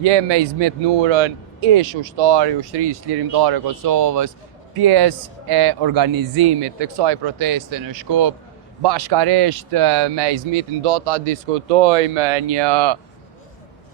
Jem me Izmet Nurën, ish ushtari, ushtrisë lirimtare e Kosovës, pjesë e organizimit të kësaj proteste në Shkup. Bashkarisht me Izmetin do ta diskutojmë një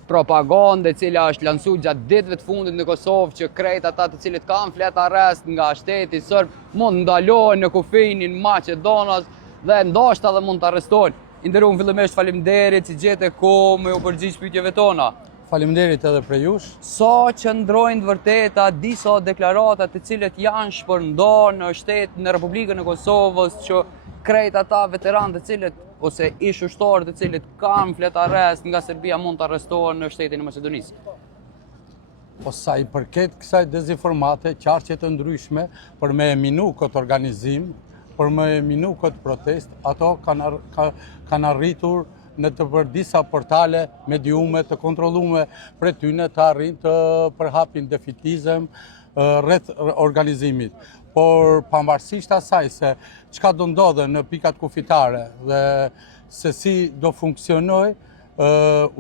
propagandë e cila është lansuar gjatë ditëve të fundit në Kosovë që krejt ata të cilët kanë flet arrest nga shteti serb mund ndalohen në kufinin Maqedonas dhe ndoshta edhe mund të arrestohen. I nderuar fillimisht faleminderit që gjete kohë me u përgjigj pyetjeve tona. Faleminderit edhe për jush. Sa qëndrojnë vërteta disa deklarata të cilët janë shpërndarë në shtet në Republikën e Kosovës që krejt ata veteranë të cilët ose ish ushtarë të cilët kanë flet arrest nga Serbia mund të arrestohen në shtetin e Maqedonisë. Po sa i përket kësaj dezinformate, qarqe të ndryshme për me eminu këtë organizim, për me eminu këtë protest, ato kanë arritur në të për disa portale mediume të kontrollume për tyne të arrin të përhapin defetizëm rreth organizimit. Por pavarësisht asaj se çka do ndodhe në pikat kufitare dhe se si do funksionoj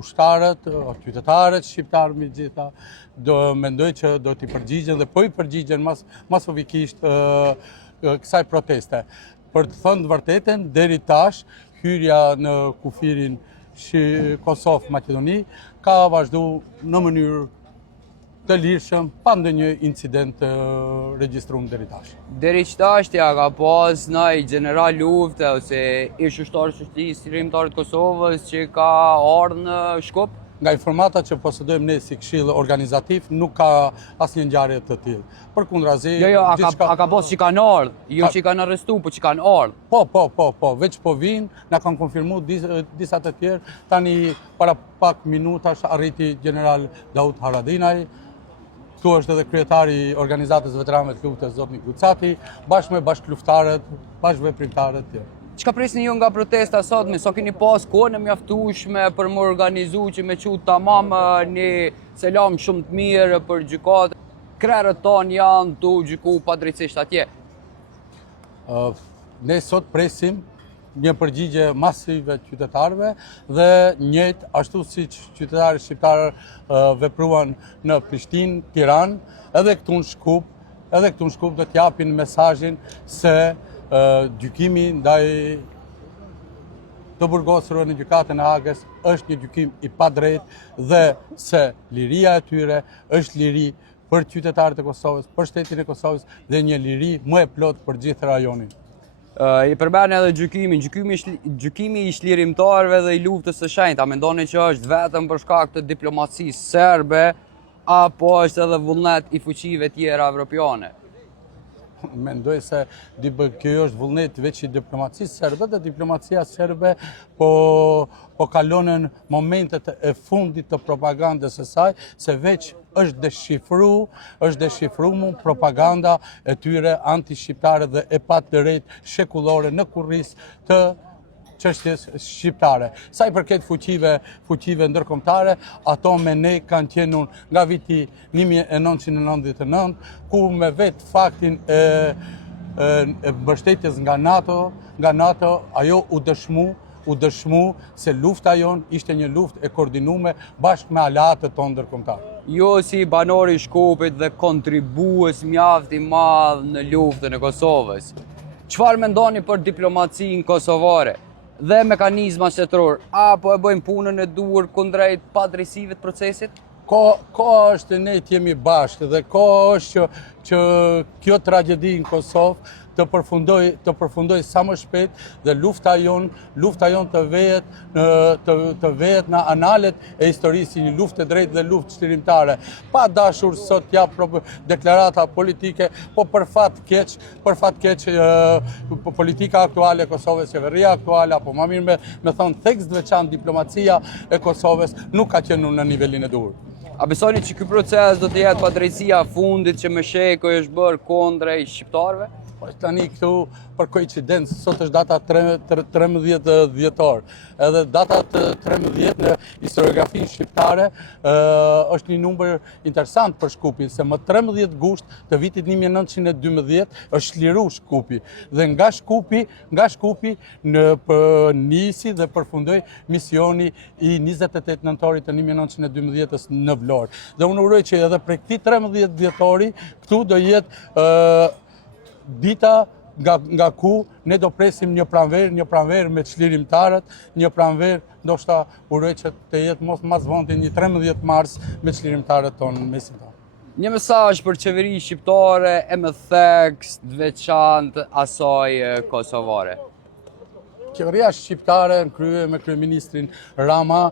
ushtarët, qytetarët shqiptarë me gjitha, do mendoj që do t'i përgjigjen dhe po i përgjigjen masovikisht kësaj proteste. Për të thënë vërtetën, deri tash hyrja në kufirin Kosovë-Maqedoni ka vazhdu në mënyrë të lirshëm, pa ndonjë incident të regjistruar deri tash. Deri çtashtja ka pas ndaj general lufte ose ish ushtar shoqërisë lirimtare të Kosovës që ka ardhur në Shkup? Nga informata që posedojmë ne si këshill organizativ, nuk ka asnjë ngjarje të tillë. Përkundrazi, a ka pas që kanë ardhur, jo që kanë arrestuar, po që kanë ardhur. Po, veç po vinë, na kanë konfirmuar disa të tjerë. Tani para pak minutash arriti general Daud Haradinaj. Këtu është edhe kryetari i organizatës veteranëve të luftës zotni Gucati, bashkë me bashkëluftarët, bashkëveprimtarët të tjerë. Çka presni ju nga protesta sotme? Sa keni pas kohën e mjaftueshme për më organizu që me qut tamam një selam shumë të mirë për gjykatë? Krerët tonë janë të gjyku padrejtisht atje. Ne sot presim një përgjigje masive qytetarëve dhe njëjtë ashtu si qytetarët shqiptarë vepruan në Prishtinë, Tiranë, edhe këtu në Shkup do t'japin mesazhin se gjykimi ndaj të burgosur në gjykatën e Hagës është një gjykim i padrejtë dhe se liria e tyre është liri për qytetarët e Kosovës, për shtetin e Kosovës dhe një liri më e plot për gjithë rajonin. I përmend edhe gjykimi i lirimtarëve dhe i luftës së shenjtë, a mendoni që është vetëm për shkak të diplomacisë serbe apo është edhe vullnet i fuqive tjera evropiane? Mendoj se kjo është vullnet veç i diplomacisë serbe dhe diplomacia serbe po kalonën momentet e fundit të propagandës së saj, se veç është deshifruar propaganda e tyre anti-shqiptare dhe e padrejtë shekullore në kurriz të çështjes shqiptare. Sa i përket fuqive ndërkombëtare, ato me ne kanë qenë nga viti 1999, ku me vetë faktin e mbështetjes nga NATO, ajo u dëshmu se lufta jon ishte një luftë e koordinuar bashkë me aleatët tonë ndërkombëtar. Jo si banori i Shkupit dhe kontribues mjaft i madh në luftën e Kosovës. Çfarë mendoni për diplomacinë kosovare dhe mekanizma shtetëror, apo e bëjmë punën e duhur kundrejt padrejësive të procesit? Ko është ne jemi bashkë dhe ko është që kjo tragjedi në Kosovë të përfundoj sa më shpejt dhe lufta jon të vehet në analet e historisë si një luftë e drejtë dhe luftë çlirimtare. Pa dashur sot jap deklarata politike, po për fat keq politika aktuale e Kosovës, qeveria aktuale apo më mirë me thonë tekst veçantë diplomacia e Kosovës nuk ka qenë në nivelin e duhur. A besoni që ky proces do të jetë padrejësia fundit që me shekoj është bërë kundrejt shqiptarëve? Po tani këtu për koincidencë sot është data 13 dhjetor. Edhe data 13 në historiografinë shqiptare është një numër interesant për Shkupin, se më 13 gusht të vitit 1912 është liru Shkupi. Dhe nga Shkupi nisi dhe përfundoi misioni i 28 nëntorit të 1912 në Vlorë. Dhe unë uroj që edhe prej këtij 13 dhjetori këtu do jetë dita nga ku ne do presim një pranverë me çlirimtarët, një pranverë ndoshta uroj që të jetë mos mas vonte një 13 mars me çlirimtarët tonë në mesin tonë. Një mesazh për qeverinë shqiptare e me theks të veçantë asaj kosovare. Qeveria shqiptare në krye me kryeministrin Rama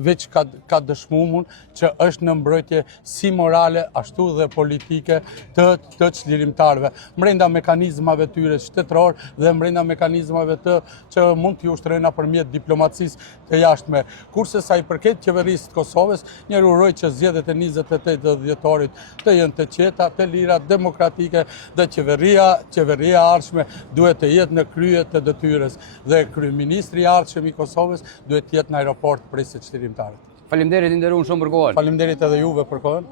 veç ka dëshmuar që është në mbrojtje si morale ashtu dhe politike të çlirimtarëve, brenda mekanizmave tyre shtetëror dhe brenda mekanizmave që mund t'i ushtrojnë nëpërmjet diplomacisë të jashtme. Kurse sa i përket qeverisë të Kosovës, një uroj që zgjedhjet e 28 dhjetorit të jenë të qeta, të lira, demokratike dhe qeveria ardhshme duhet të jetë në krye të detyrës dhe kryeministri i ardhshëm i Kosovës duhet të jetë në aeroport prisë çlirimtarët. Faleminderit, nderuam shumë për kohën. Faleminderit edhe juve për kohën.